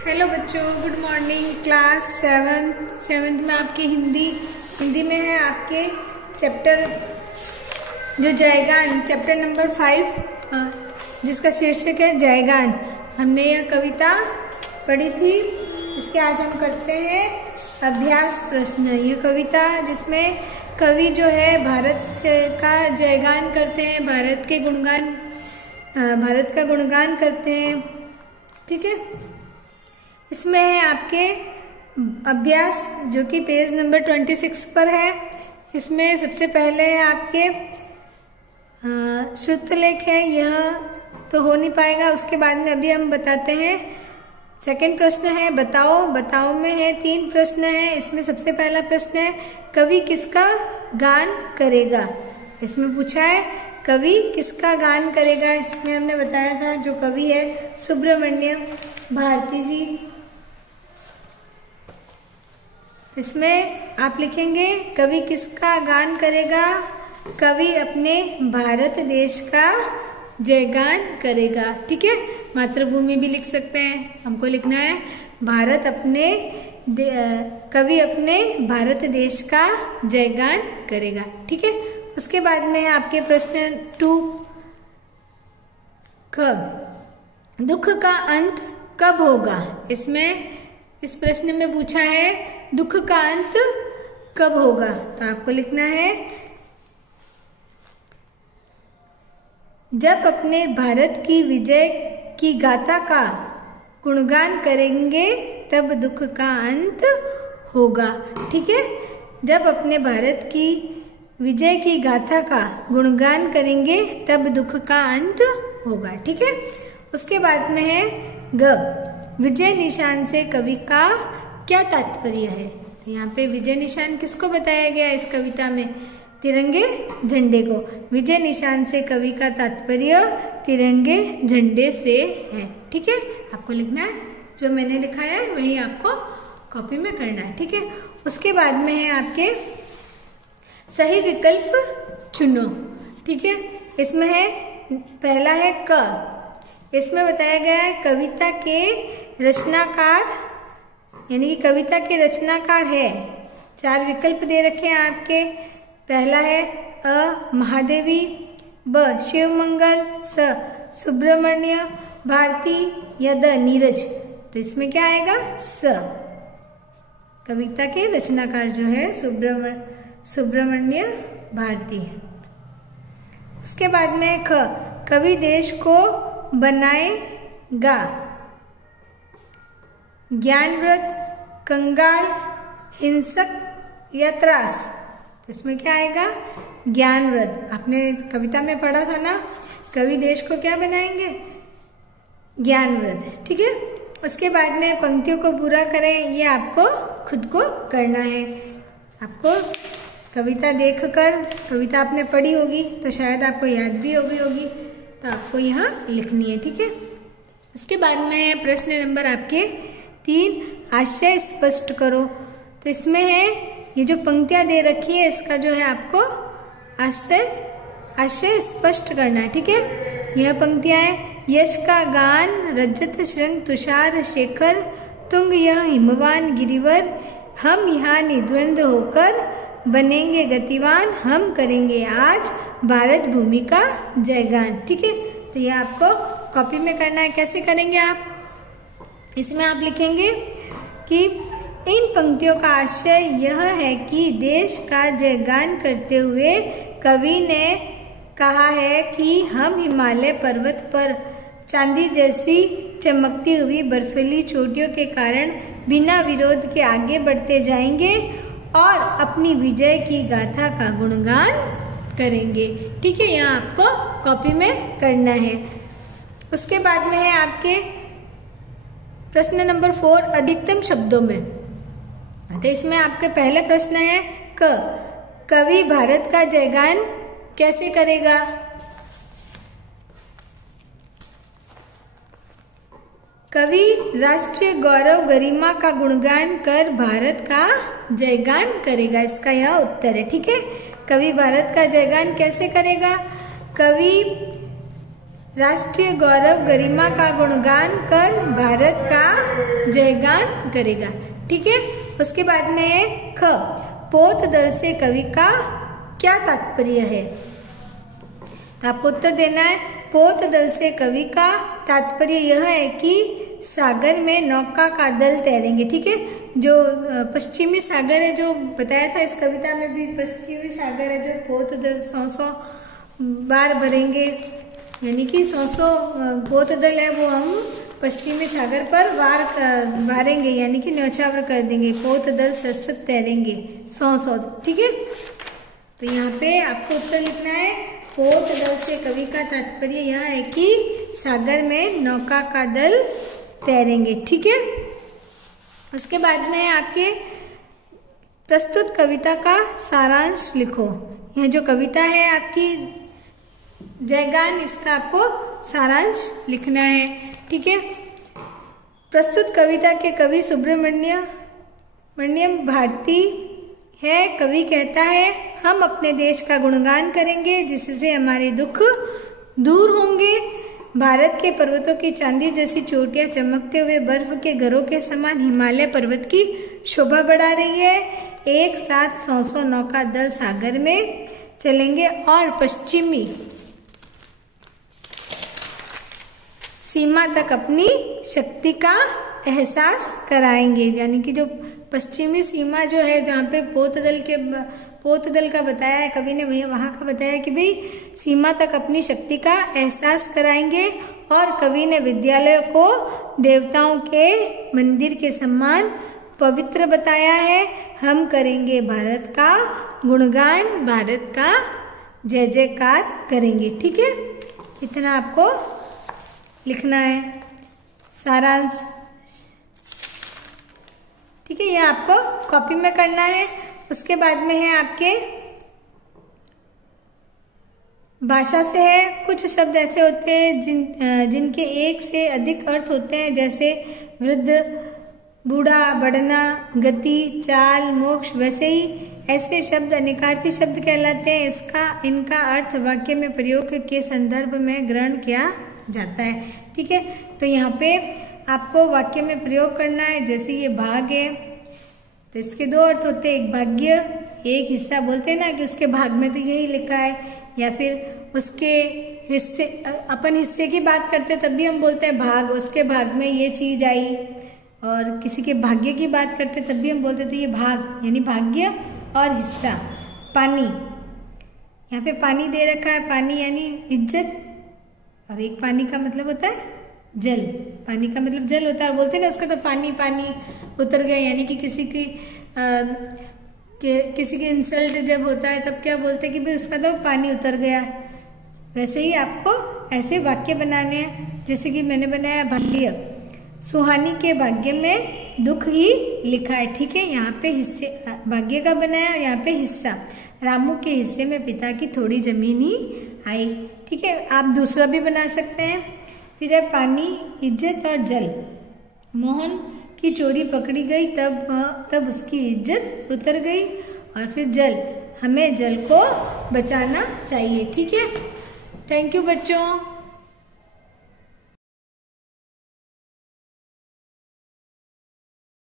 Hello बच्चों, good morning. Class seventh में आपकी हिंदी में है आपके चैप्टर जो जायगान, चैप्टर नंबर 5 जिसका शीर्षक है जायगान। हमने यह कविता पढ़ी थी, इसके आज हम करते हैं अभ्यास प्रश्न। यह कविता जिसमें कवि जो है भारत का जयगान करते हैं, भारत का गुणगान करते हैं। ठीक है, इसमें है आपके अभ्यास जो कि पेज नंबर 26 पर है। इसमें सबसे पहले है आपके श्रुतलेख है, यह तो हो नहीं पाएगा, उसके बाद में अभी हम बताते हैं। सेकंड प्रश्न है बताओ में है 3 प्रश्न है। इसमें सबसे पहला प्रश्न है कवि किसका गान करेगा। इसमें पूछा है कवि किसका गान करेगा। इसमें हमने बताया था जो कवि है सुब्रमण्य भारती जी। इसमें आप लिखेंगे कवि किसका गान करेगा, कवि अपने भारत देश का जयगान करेगा। ठीक है, मातृभूमि भी लिख सकते हैं, हमको लिखना है कवि अपने भारत देश का जयगान करेगा। ठीक है, उसके बाद में है आपके प्रश्न 2 दुख का अंत कब होगा। इस प्रश्न में पूछा है दुख का अंत कब होगा, तो आपको लिखना है जब अपने भारत की विजय की गाथा का गुणगान करेंगे तब दुख का अंत होगा। ठीक है, जब अपने भारत की विजय की गाथा का गुणगान करेंगे तब दुख का अंत होगा। ठीक है, उसके बाद में है विजय निशान से कवि का क्या तात्पर्य है। तो यहाँ पे विजय निशान किसको बताया गया इस कविता में, तिरंगे झंडे को। विजय निशान से कवि का तात्पर्य तिरंगे झंडे से है। ठीक है, आपको लिखना है, जो मैंने लिखा है वही आपको कॉपी में करना है। ठीक है, उसके बाद में है आपके सही विकल्प चुनो। ठीक है, इसमें है पहला है इसमें बताया गया है कविता के रचनाकार, यानी कि कविता के रचनाकार है। 4 विकल्प दे रखे हैं आपके। पहला है अ महादेवी, ब शिवमंगल, स सुब्रमण्य भारती या द नीरज। तो इसमें क्या आएगा स। कविता के रचनाकार जो है सुब्रमण्य भारती। उसके बाद में कवि देश को बनाएगा ज्ञानव्रत, कंगाल, हिंसक या त्रास। तो इसमें क्या आएगा ज्ञानव्रत। आपने कविता में पढ़ा था ना, कवि देश को क्या बनाएंगे ज्ञानव्रत। ठीक है, उसके बाद में पंक्तियों को पूरा करें, ये आपको खुद को करना है। आपको कविता देखकर, कविता आपने पढ़ी होगी तो शायद आपको याद भी होगी, तो आपको यहाँ लिखनी है। ठीक है, इसके बाद में है प्रश्न नंबर आपके 3 आशय स्पष्ट करो। तो इसमें है ये जो पंक्तियाँ दे रखी है, इसका जो है आपको आशय स्पष्ट करना है। ठीक है, यह पंक्तियाँ हैं यश का गान रजत श्रृंग तुषार शेखर तुंग यह हिमवान गिरिवर हम यहाँ निद्वंद होकर बनेंगे गतिवान हम करेंगे आज भारत भूमि का जयगान। ठीक है, तो यह आपको कॉपी में करना है। कैसे करेंगे आप, इसमें आप लिखेंगे कि इन पंक्तियों का आशय यह है कि देश का जयगान करते हुए कवि ने कहा है कि हम हिमालय पर्वत पर चांदी जैसी चमकती हुई बर्फीली चोटियों के कारण बिना विरोध के आगे बढ़ते जाएंगे और अपनी विजय की गाथा का गुणगान करेंगे। ठीक है, यहाँ आपको कॉपी में करना है। उसके बाद में है आपके प्रश्न नंबर 4 अधिकतम शब्दों में। तो इसमें आपके पहले प्रश्न है कवि भारत का जयगान कैसे करेगा। कवि राष्ट्रीय गौरव गरिमा का गुणगान कर भारत का जयगान करेगा, इसका यह उत्तर है। ठीक है, कवि भारत का जयगान कैसे करेगा। कवि राष्ट्रीय गौरव गरिमा का गुणगान कर भारत का जयगान करेगा। ठीक है, उसके बाद में है ख, पोत दल से कवि का क्या तात्पर्य है। तो आपको उत्तर देना है। पोत दल से कवि का तात्पर्य यह है कि सागर में नौका का दल तैरेंगे। ठीक है, जो पश्चिमी सागर है, जो बताया था इस कविता में भी, पश्चिमी सागर है जो पोत दल 100 बार भरेंगे, यानी कि 100 पोत दल है वो हम पश्चिमी सागर पर वारेंगे, यानी कि न्यौछावर कर देंगे। पोत दल सशत तैरेंगे 100। ठीक है, तो यहाँ पे आपको उत्तर लिखना है। पोत दल से कवि का तात्पर्य यह है कि सागर में नौका का दल तैरेंगे। ठीक है, उसके बाद में आपके प्रस्तुत कविता का सारांश लिखो। यह जो कविता है आपकी जयगान, इसका आपको सारांश लिखना है। ठीक है, प्रस्तुत कविता के कवि सुब्रमण्यम भारती है। कवि कहता है, हम अपने देश का गुणगान करेंगे जिससे हमारे दुख दूर होंगे। भारत के पर्वतों की चांदी जैसी चोटियां चमकते हुए बर्फ के घरों के समान हिमालय पर्वत की शोभा बढ़ा रही है। एक साथ 100 नौका दल सागर में चलेंगे और पश्चिमी सीमा तक अपनी शक्ति का एहसास कराएंगे। यानी कि जो पश्चिमी सीमा जो है, जहाँ पे पोत दल का बताया है कवि ने, भैया वहाँ का बताया कि भाई सीमा तक अपनी शक्ति का एहसास कराएंगे। और कवि ने विद्यालयों को देवताओं के मंदिर के समान पवित्र बताया है। हम करेंगे भारत का गुणगान, भारत का जय जयकार करेंगे। ठीक है, इतना आपको लिखना है सारांश। ठीक है, ये आपको कॉपी में करना है। उसके बाद में है आपके भाषा से है। कुछ शब्द ऐसे होते हैं जिनके एक से अधिक अर्थ होते हैं, जैसे वृद्ध, बूढ़ा, बढ़ना, गति, चाल, मोक्ष। वैसे ही ऐसे शब्द अनेकार्थी शब्द कहलाते हैं। इनका अर्थ वाक्य में प्रयोग के संदर्भ में ग्रहण किया जाता है। ठीक है, तो यहाँ पे आपको वाक्य में प्रयोग करना है। जैसे ये भाग है, तो इसके दो अर्थ होते हैं, एक भाग्य, एक हिस्सा। बोलते हैं ना कि उसके भाग में तो यही लिखा है, या फिर उसके हिस्से, अपन हिस्से की बात करते हैं तब भी हम बोलते हैं भाग, उसके भाग में ये चीज आई। और किसी के भाग्य की बात करते तब भी हम बोलते थे ये भाग, यानी भाग्य और हिस्सा। पानी, यहाँ पे पानी दे रखा है, पानी यानी इज्जत, और एक पानी का मतलब होता है जल। पानी का मतलब जल होता है, बोलते हैं ना उसका तो पानी पानी उतर गया, यानी कि किसी की इंसल्ट जब होता है तब क्या बोलते हैं कि भाई उसका तो पानी उतर गया। वैसे ही आपको ऐसे वाक्य बनाने हैं, जैसे कि मैंने बनाया भाग्य, सुहानी के भाग्य में दुख ही लिखा है। ठीक है, यहाँ पे हिस्से भाग्य का बनाया और यहाँ पे हिस्सा, रामू के हिस्से में पिता की थोड़ी जमीन ही आई। ठीक है, आप दूसरा भी बना सकते हैं। फिर है पानी, इज्जत और जल। मोहन की चोरी पकड़ी गई, तब उसकी इज्जत उतर गई। और फिर जल, हमें जल को बचाना चाहिए। ठीक है, थैंक यू बच्चों।